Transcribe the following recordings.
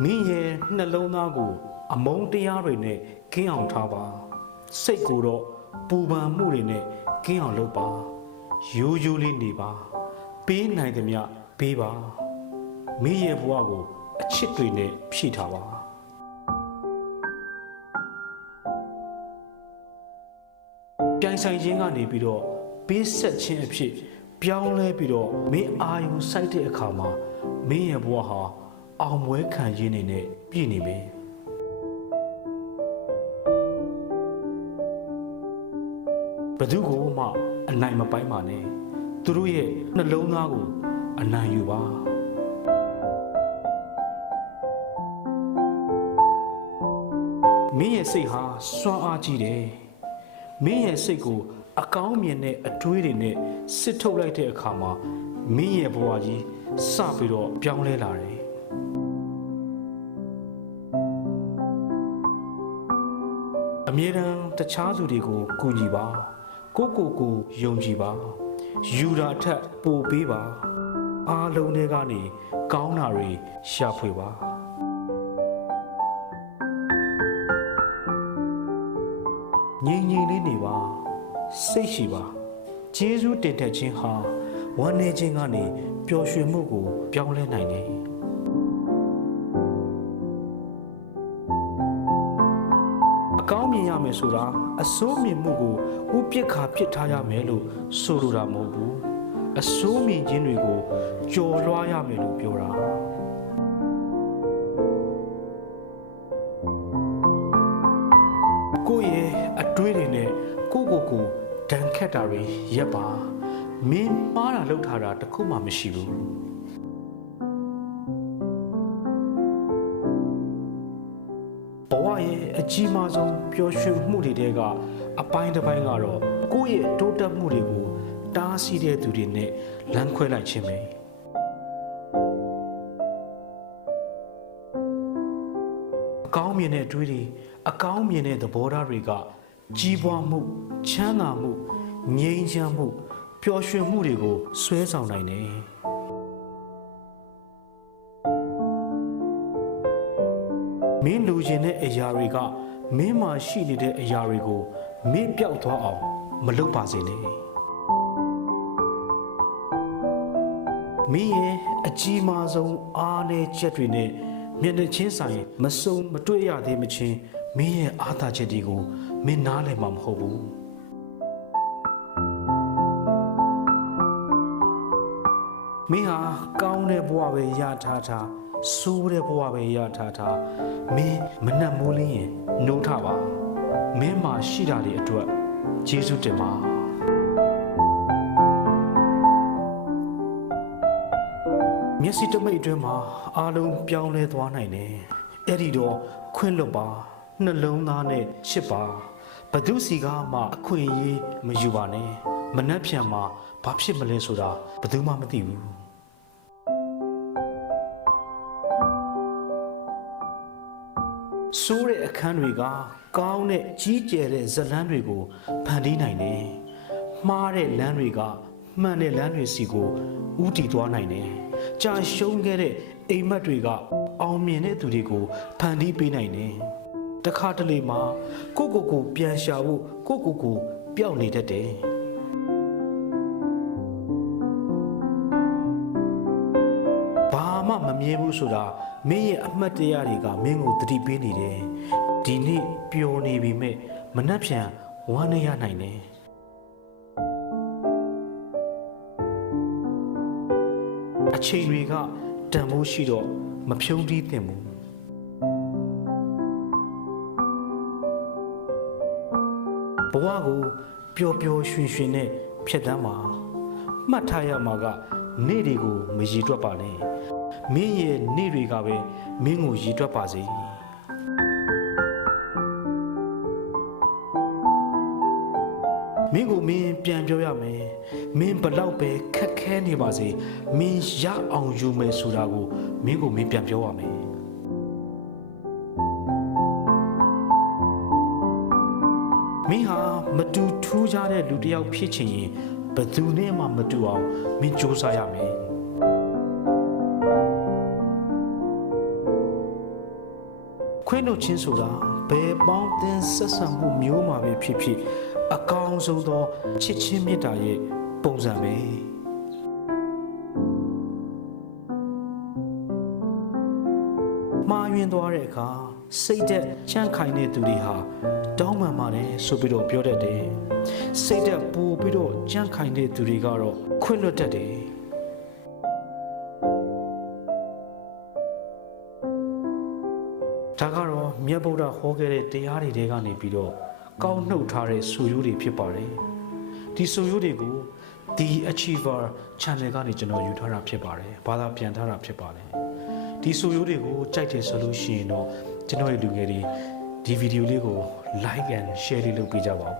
မင်းရဲ့နှလုံးသားကိုအမုန်းတရားတွေနဲ့ကင်းအောင်ထားပါစိတ်ကိုတော့ပူပန်မှုတွေနဲ့ကင်းအောင်လုပ်ပါရိုးရိုးလေးနေပါပေးနိုင်သမျှပေးပါမင်းရဲ့ဘဝကိုအချစ်တွေနဲ့ဖြည့်ထားပါပြိုင်ဆိုင်ခြင်းကနေပြီးတော့ပေးဆက်ခြင်းအဖြစ်ပြောင်းလဲပြီးတော့မင်းအာယုံစိုက်တဲ့အခါမှာမင်းရဲ့ဘဝဟာအောင်ပွဲခံရင်းနေနဲ့ပြည့်နေမယ်ဘယ်သူကိုမှအနိုင်မပိုင်းပါနဲ့သူတို့ရဲ့နှလုံးသားကိုအနိုင်ယူပါမင်းရဲ့စိတ်ဟာစွမ်းအားကြီးတယ်မင်းရဲ့စိတ်ကိုအကောင်းမြင်တဲ့အတွေးတွေနဲ့စစ်ထုတ်လိုက်တဲ့အခါမှာမင်းရဲ့ဘဝကြီးစပြီးတော့ပြောင်းလဲလာတယ်အမြဲတမ်းတခြားသူတွေကိုကူညီပါကိုယုံကြည်ပါယူတာထက်ပိုပေးပါအားလုံးတွေကနေကောင်းတာတွေရှာဖွေပါငြိမ်ငြိမ်လေးနေပါစိတ်ရှိပါကျေးဇူးတင်တဲ့ခြင်းဟာဝမ်းနည်းခြင်းကနေပျော်ရွှင်မှုကိုပြောင်းလဲနိုင်တယ်အကောင်းမြင်ရမယ်ဆိုတာအဆိုးမြင်မှုကိုဥပိ္ပခာဖြစ်ထားရမယ်လို့ဆိုလိုတာမဟုတ်ဘူးအဆိုးမြင်ခြင်းတွေကိုကြော်လွှားရမယ်လို့ပြောတာကိုယ့်ရဲ့အတွေးတွေနဲ့ကိုဒဏ်ခတ်တာတွေရပ်ပါမင်းမှားတာလုပ်ထားတာတခုမှမရှိဘူးဘဝရဲ့အကြီးမားဆုံးပျော်ရွှင်မှုတွေတဲကအပိုင်းတစ်ပိုင်းကတော့ကိုယ့်ရဲ့တိုးတက်မှုတွေကိုတားဆီးတဲ့သူတွေနဲ့လမ်းခွဲလိုက်ခြင်းပဲအကောင်းမြင်တဲ့အတွေးတွေအကောင်းမြင်တဲ့သဘောထားတွေကကြီးပွားမှုချမ်းသာမှုငြိမ်းချမ်းမှုပျော်ရွှင်မှုတွေကိုဆွဲဆောင်နိုင်တယ်မင်းလူချင်တဲ့အရာတွေကမင်းမှာရှိနေတဲ့အရာတွေကိုမင်းပြောက်သွားအောင်မလုပ်ပါစေနဲ့မင်းရဲ့အကြီးမားဆုံးအားနည်းချက်တွေနဲ့မျက်နှာချင်းဆိုင်မစုံမတွေ့ရသေးမချင်းမင်းရဲ့အားသာချက်တွေကိုမင်းနားလည်မှာမဟုတ်ဘူးမင်းဟာကောင်းတဲ့ဘဝပဲရထားတာဆိုးတဲ့ဘဝပဲရထားတာမင်းမနှက်မိုးလင်းရင်နိုးထပါမင်းမှာရှိတာတွေအတွက်ကျေးဇူးတင်ပါမျက်စိတမိတ်အတွင်းမှာအားလုံးပြောင်းလဲသွားနိုင်တယ်အဲ့ဒီတော့ခွင့်လွတ်ပါနှလုံးသားနဲ့ချစ်ပါဘသူစီကမှအခွင့်အရေးမယူပါနဲ့မနှက်ဖြန်မှာဘာဖြစ်မလဲဆိုတာဘသူမှမသိဘူးဆိုးတဲ့အခန်းတွေကကောင်းတဲ့ကြီးကျယ်တဲ့ဇလန်းတွေကိုဖန်တီးနိုင်တယ်မှားတဲ့လမ်းတွေကမှန်တဲ့လမ်းတွေစီကိုဥတီသွားနိုင်တယ်ကြာရှုံးခဲ့တဲ့အိမ်မက်တွေကအောင်မြင်တဲ့သူတွေကိုဖန်တီးပေးနိုင်တယ်တခါတလေမှာကိုပြန်ရှာဖို့ကိုပျောက်နေတတ်တယ်ဘာမှမမြင်ဘူးဆိုတာမင်းရဲ့အမှတ်တရတွေကမင်းကိုသတိပေးနေတယ်ဒီနေ့ပျော်နေပြီမဲ့မနှက်ဖြန်ဝမ်းနေရနိုင်တယ်အချိန်တွေကတန်ဖိုးရှိတော့မဖြုံးတီးသင့်ဘူးဘဝကိုပျော်ပျော်ရွှင်ရွှင်နဲ့ဖြတ်သန်းပါမှတ်ထားရမှာကနေ့တွေကိုမရည်တွက်ပါနဲ့မင်းရဲ့နေ့တွေကပဲမင်းကိုရည်တွက်ပါစေမင်းကိုမင်းပြန်ပြောရမယ်မင်းဘလောက်ပဲခက်ခဲနေပါစေမင်းရအောင်ယူမယ်ဆိုတာကိုမင်းကိုမင်းပြန်ပြောရမယ်မင်းဟာမတူထူးခြားတဲ့လူတစ်ယောက်ဖြစ်ချင်ရင်ဘယ်သူနဲ့မှမတူအောင်မင်းစူးစမ်းရမယ် ခွင့်လွှတ်ခြင်းဆိုတာဘယ်ပေါင်းသင်းဆက်ဆံမှုမျိုးမှာပဲဖြစ်ဖြစ်အကောင်းဆုံးသောချစ်ချင်းမေတ္တာရဲ့ပုံစံပဲမှားယွင်းသွားတဲ့အခါစိတ်သက်ချမ်းခိုင်တဲ့သူတွေဟာတောင်းပန်ပါတယ်ဆိုပြီးတော့ပြောတတ်တယ်စိတ်သက်ပူပြီးတော့ချမ်းခိုင်တဲ့သူတွေကတော့ခွင့်လွှတ်တတ်တယ်ဒါကတော့မြတ်ဗုဒ္ဓဟောခဲ့တဲ့တရားတွေထဲကနေပြီးတော့ကောင်းနှုတ်ထားတဲ့ဆိုရိုးတွေဖြစ်ပါတယ်ဒီဆိုရိုးတွေကို The Achiever Channel ကနေကျွန်တော်ယူထားတာဖြစ်ပါတယ်ဘာသာပြန်ထားတာဖြစ်ပါတယ်ဒီဆိုရိုးတွေကိုကြိုက်တယ်ဆိုလို့ရှိရင်တော့ကျွန်တော်ရဲ့လူငယ်တွေဒီဗီဒီယိုလေးကို like and share လေးလုပ်ပေးကြပါဦး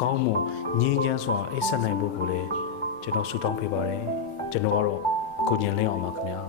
ကောင်းမွန်ငြိမ်းချမ်းစွာအိပ်စက်နိုင်ဖို့ကိုလည်းကျွန်တော်ဆုတောင်းပေးပါတယ်ကျွန်တော်ကတော့ကိုဉာဏ်လင်းအောင်ပါခင်ဗျာ